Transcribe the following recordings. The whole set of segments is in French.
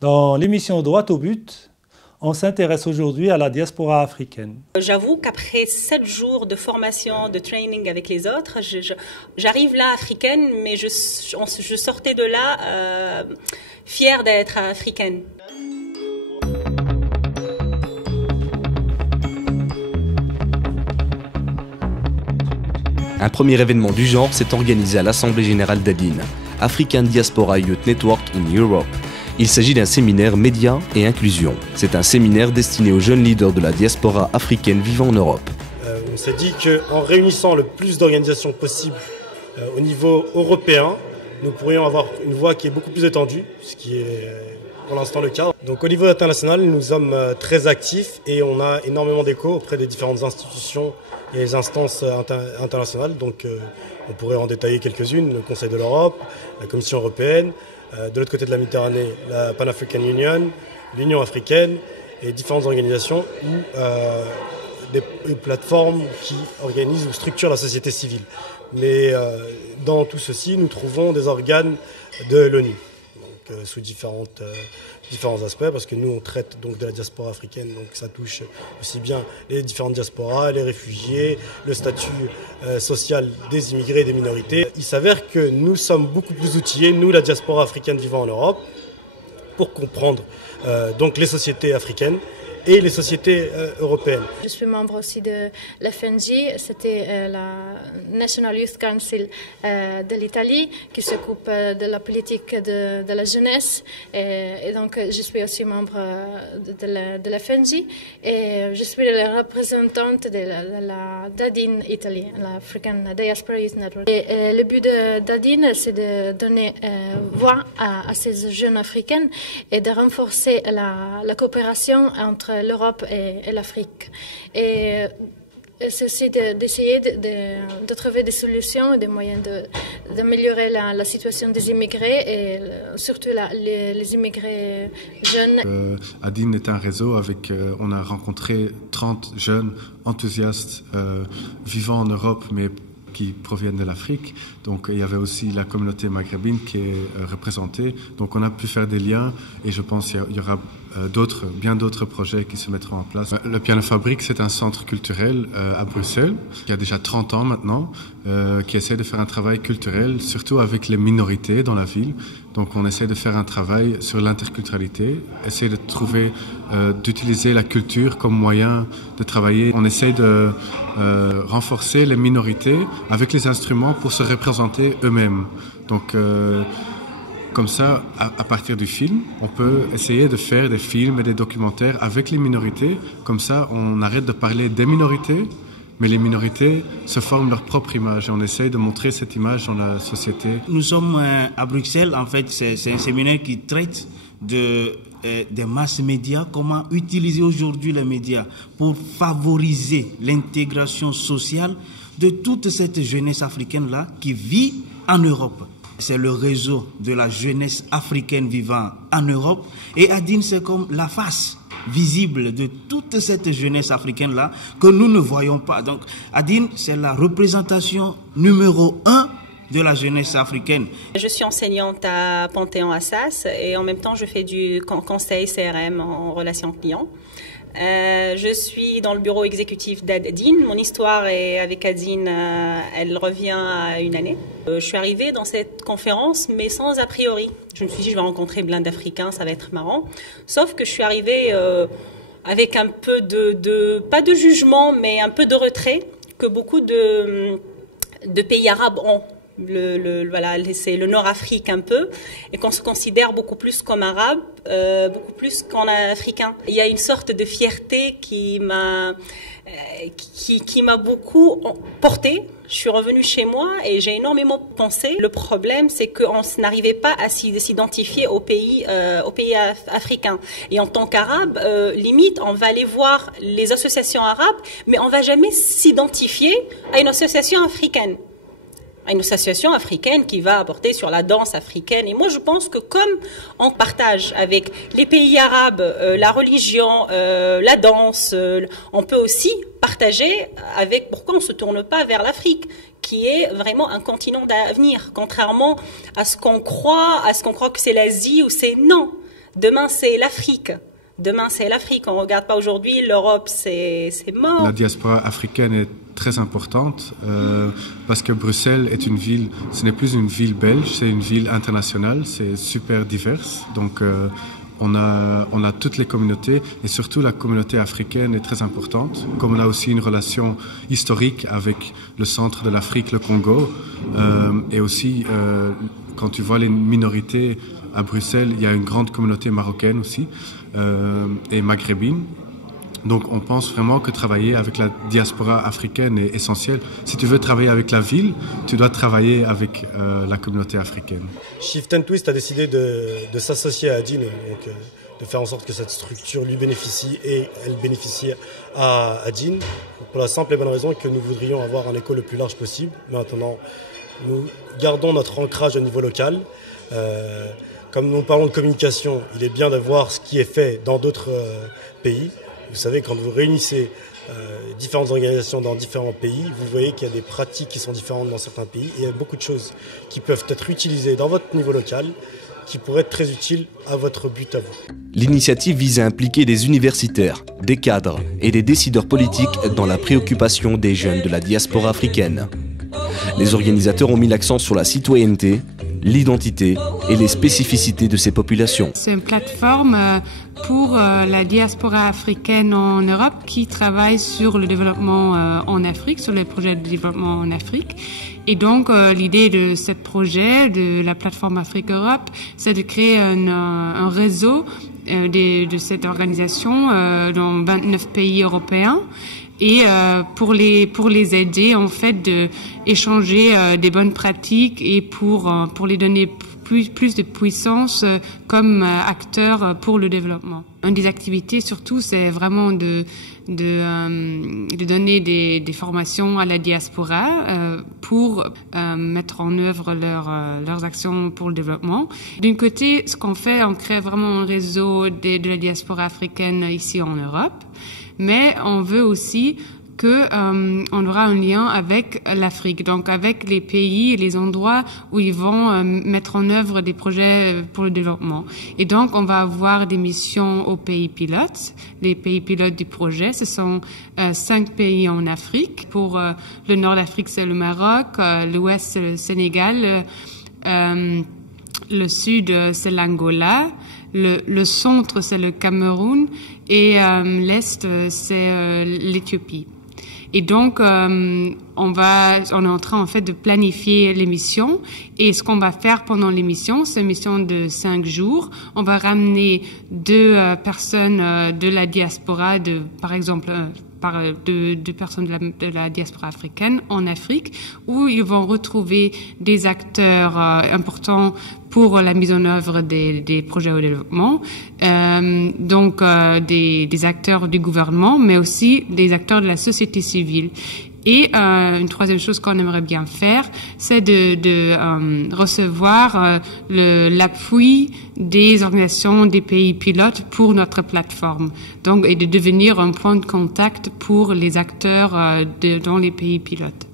Dans l'émission Droit au but, on s'intéresse aujourd'hui à la diaspora africaine. J'avoue qu'après 7 jours de formation, de training avec les autres, j'arrive là africaine, mais je sortais de là fière d'être africaine. Un premier événement du genre s'est organisé à l'Assemblée générale d'Adine, African Diaspora Youth Network in Europe. Il s'agit d'un séminaire médias et inclusion. C'est un séminaire destiné aux jeunes leaders de la diaspora africaine vivant en Europe. On s'est dit qu'en réunissant le plus d'organisations possible au niveau européen, nous pourrions avoir une voix qui est beaucoup plus étendue, ce qui est pour l'instant le cas. Donc au niveau international, nous sommes très actifs et on a énormément d'écho auprès des différentes institutions et les instances internationales. Donc on pourrait en détailler quelques-unes, le Conseil de l'Europe, la Commission européenne, de l'autre côté de la Méditerranée, la Pan-African Union, l'Union africaine et différentes organisations ou des plateformes qui organisent ou structurent la société civile. Mais dans tout ceci, nous trouvons des organes de l'ONU, sous différents aspects, parce que nous on traite donc de la diaspora africaine, donc ça touche aussi bien les différentes diasporas, les réfugiés, le statut social des immigrés et des minorités. Il s'avère que nous sommes beaucoup plus outillés, nous la diaspora africaine vivant en Europe, pour comprendre donc les sociétés africaines et les sociétés européennes. Je suis membre aussi de l'FNJ, c'était la National Youth Council de l'Italie qui s'occupe de la politique de la jeunesse et donc je suis aussi membre de l'FNJ et je suis la représentante de d'ADIN Italie, l'African Diaspora Youth Network. Et le but d'ADIN, c'est de donner voix à ces jeunes africaines et de renforcer la coopération entre l'Europe et l'Afrique. Et c'est aussi d'essayer de trouver des solutions et des moyens d'améliorer la situation des immigrés et surtout les immigrés jeunes. ADIN est un réseau avec, on a rencontré 30 jeunes enthousiastes vivant en Europe mais qui proviennent de l'Afrique. Donc il y avait aussi la communauté maghrébine qui est représentée. Donc on a pu faire des liens et je pense qu'il y aura bien d'autres projets qui se mettront en place. Le Piano Fabrique, c'est un centre culturel à Bruxelles, qui a déjà 30 ans maintenant, qui essaie de faire un travail culturel, surtout avec les minorités dans la ville. Donc on essaie de faire un travail sur l'interculturalité, essayer de trouver, d'utiliser la culture comme moyen de travailler. On essaie de renforcer les minorités avec les instruments pour se représenter eux-mêmes. Donc comme ça, à partir du film, on peut essayer de faire des films et des documentaires avec les minorités. Comme ça, on arrête de parler des minorités, mais les minorités se forment leur propre image et on essaye de montrer cette image dans la société. Nous sommes à Bruxelles, en fait, c'est un séminaire qui traite des masses médias, comment utiliser aujourd'hui les médias pour favoriser l'intégration sociale de toute cette jeunesse africaine-là qui vit en Europe. C'est le réseau de la jeunesse africaine vivant en Europe et ADIN c'est comme la face visible de toute cette jeunesse africaine-là que nous ne voyons pas. Donc ADIN c'est la représentation numéro 1 de la jeunesse africaine. Je suis enseignante à Panthéon-Assas et en même temps je fais du conseil CRM en relation client. Je suis dans le bureau exécutif d'ADIN. Mon histoire avec ADIN, elle revient à une année. Je suis arrivée dans cette conférence, mais sans a priori. Je me suis dit, je vais rencontrer plein d'Africains, ça va être marrant. Sauf que je suis arrivée avec un peu pas de jugement, mais un peu de retrait que beaucoup de pays arabes ont. Voilà, c'est le Nord-Afrique un peu, et qu'on se considère beaucoup plus comme arabe, beaucoup plus qu'en africain. Il y a une sorte de fierté qui m'a beaucoup portée. Je suis revenue chez moi et j'ai énormément pensé. Le problème, c'est qu'on n'arrivait pas à s'identifier aux pays africains. Et en tant qu'arabe, limite, on va aller voir les associations arabes, mais on va jamais s'identifier à une association africaine. Une association africaine qui va apporter sur la danse africaine. Et moi, je pense que comme on partage avec les pays arabes la religion, la danse, on peut aussi partager avec pourquoi on ne se tourne pas vers l'Afrique, qui est vraiment un continent d'avenir, contrairement à ce qu'on croit que c'est l'Asie ou c'est non. Demain, c'est l'Afrique. Demain, c'est l'Afrique. On ne regarde pas aujourd'hui. L'Europe, c'est mort. La diaspora africaine est très importante parce que Bruxelles est une ville, ce n'est plus une ville belge, c'est une ville internationale, c'est super diverse. Donc, on a toutes les communautés et surtout la communauté africaine est très importante. Comme on a aussi une relation historique avec le centre de l'Afrique, le Congo, et aussi quand tu vois les minorités à Bruxelles, il y a une grande communauté marocaine aussi et maghrébine. Donc on pense vraiment que travailler avec la diaspora africaine est essentiel. Si tu veux travailler avec la ville, tu dois travailler avec la communauté africaine. Shift and Twist a décidé de s'associer à Adine, donc de faire en sorte que cette structure lui bénéficie et elle bénéficie à Adine, pour la simple et bonne raison que nous voudrions avoir un écho le plus large possible. Maintenant, nous gardons notre ancrage au niveau local. Comme nous parlons de communication, il est bien de voir ce qui est fait dans d'autres pays. Vous savez, quand vous réunissez différentes organisations dans différents pays, vous voyez qu'il y a des pratiques qui sont différentes dans certains pays. Et il y a beaucoup de choses qui peuvent être utilisées dans votre niveau local, qui pourraient être très utiles à votre but à vous. L'initiative vise à impliquer des universitaires, des cadres et des décideurs politiques dans la préoccupation des jeunes de la diaspora africaine. Les organisateurs ont mis l'accent sur la citoyenneté, l'identité et les spécificités de ces populations. C'est une plateforme pour la diaspora africaine en Europe qui travaille sur le développement en Afrique, sur les projets de développement en Afrique. Et donc, l'idée de ce projet, de la plateforme Afrique-Europe, c'est de créer un réseau de cette organisation dans 29 pays européens. Et pour les aider en fait de échanger des bonnes pratiques et pour les donner plus de puissance comme acteurs pour le développement. Une des activités surtout c'est vraiment de donner des formations à la diaspora pour mettre en œuvre leurs actions pour le développment. D'un côté, ce qu'on fait, on crée vraiment un réseau de la diaspora africaine ici en Europe. Mais on veut aussi on aura un lien avec l'Afrique, donc avec les pays et les endroits où ils vont mettre en œuvre des projets pour le développement. Et donc, on va avoir des missions aux pays pilotes. Les pays pilotes du projet, ce sont 5 pays en Afrique. Pour le nord de l'Afrique, c'est le Maroc, l'ouest, c'est le Sénégal, le sud, c'est l'Angola, le centre, c'est le Cameroun et l'est, c'est l'Éthiopie. Et donc, on est en train en fait de planifier les missions. Et ce qu'on va faire pendant les missions, c'est une mission de 5 jours. On va ramener 2 personnes de la diaspora, par exemple, deux personnes de la diaspora africaine en Afrique, où ils vont retrouver des acteurs importants pour la mise en œuvre des projets au développement, donc des acteurs du gouvernement, mais aussi des acteurs de la société civile. Et une troisième chose qu'on aimerait bien faire, c'est de recevoir l'appui des organisations des pays pilotes pour notre plateforme. Donc, et de devenir un point de contact pour les acteurs dans les pays pilotes.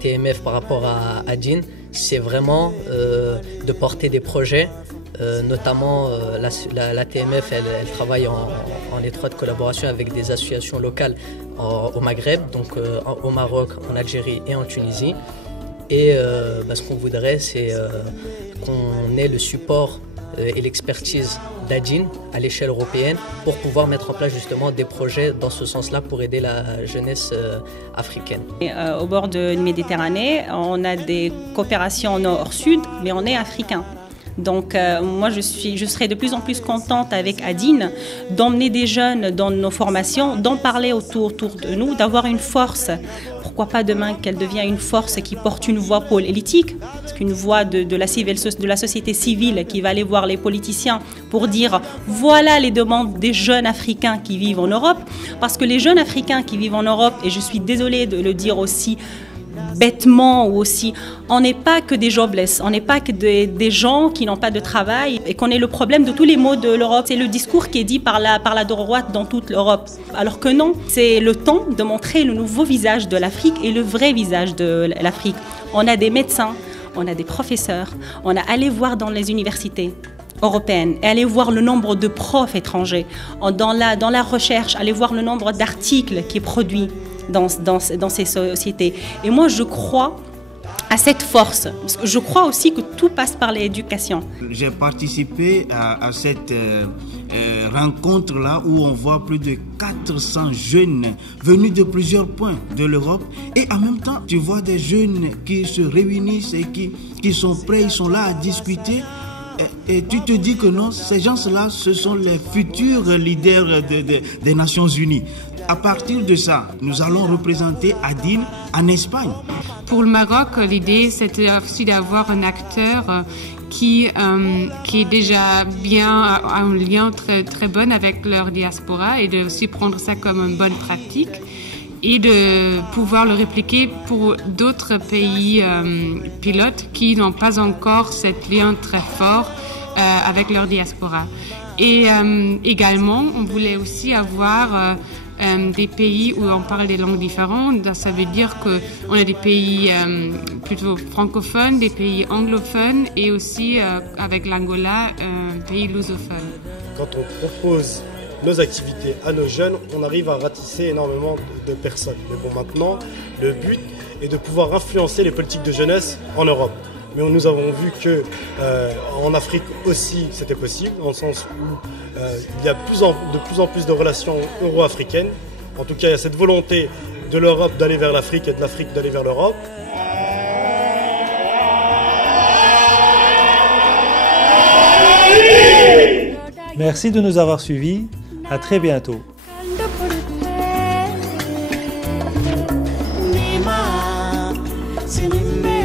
TMF par rapport à Adine, c'est vraiment de porter des projets, notamment la TMF, elle travaille en étroite collaboration avec des associations locales au Maghreb, donc au Maroc, en Algérie et en Tunisie. Et ce qu'on voudrait, c'est qu'on ait le support et l'expertise d'Adine à l'échelle européenne pour pouvoir mettre en place justement des projets dans ce sens-là pour aider la jeunesse africaine. Et, au bord de la Méditerranée, on a des coopérations nord-sud, mais on est africain. Donc moi je serai de plus en plus contente avec Adine d'emmener des jeunes dans nos formations, d'en parler autour de nous, d'avoir une force. Pourquoi pas demain qu'elle devienne une force qui porte une voix politique, parce qu'une voix de la société civile qui va aller voir les politiciens pour dire voilà les demandes des jeunes Africains qui vivent en Europe. Parce que les jeunes Africains qui vivent en Europe, et je suis désolée de le dire aussi bêtement ou aussi, on n'est pas que des jobless, on n'est pas que des gens qui n'ont pas de travail et qu'on est le problème de tous les maux de l'Europe. C'est le discours qui est dit par la droite dans toute l'Europe. Alors que non, c'est le temps de montrer le nouveau visage de l'Afrique et le vrai visage de l'Afrique. On a des médecins, on a des professeurs, on a allé voir dans les universités européennes et aller voir le nombre de profs étrangers. Dans la recherche, aller voir le nombre d'articles qui est produit dans ces sociétés. Et moi, je crois à cette force. Parce que je crois aussi que tout passe par l'éducation. J'ai participé à cette rencontre-là où on voit plus de 400 jeunes venus de plusieurs points de l'Europe. Et en même temps, tu vois des jeunes qui se réunissent et qui sont prêts, ils sont là à discuter. Et tu te dis que non, ces gens-là, ce sont les futurs leaders des Nations Unies. À partir de ça, nous allons représenter Adine en Espagne. Pour le Maroc, l'idée, c'était aussi d'avoir un acteur qui est déjà bien, a un lien très bon avec leur diaspora et de aussi prendre ça comme une bonne pratique et de pouvoir le répliquer pour d'autres pays pilotes qui n'ont pas encore ce lien très fort avec leur diaspora. Et également, on voulait aussi avoir des pays où on parle des langues différentes. Ça veut dire qu'on a des pays plutôt francophones, des pays anglophones et aussi avec l'Angola, un pays lusophone. Quand on propose nos activités à nos jeunes, on arrive à ratisser énormément de personnes. Mais bon, maintenant, le but est de pouvoir influencer les politiques de jeunesse en Europe. Mais nous avons vu que en Afrique aussi c'était possible, dans le sens où il y a de plus en plus de relations euro-africaines. En tout cas, il y a cette volonté de l'Europe d'aller vers l'Afrique et de l'Afrique d'aller vers l'Europe. Merci de nous avoir suivis. À très bientôt. Cinema.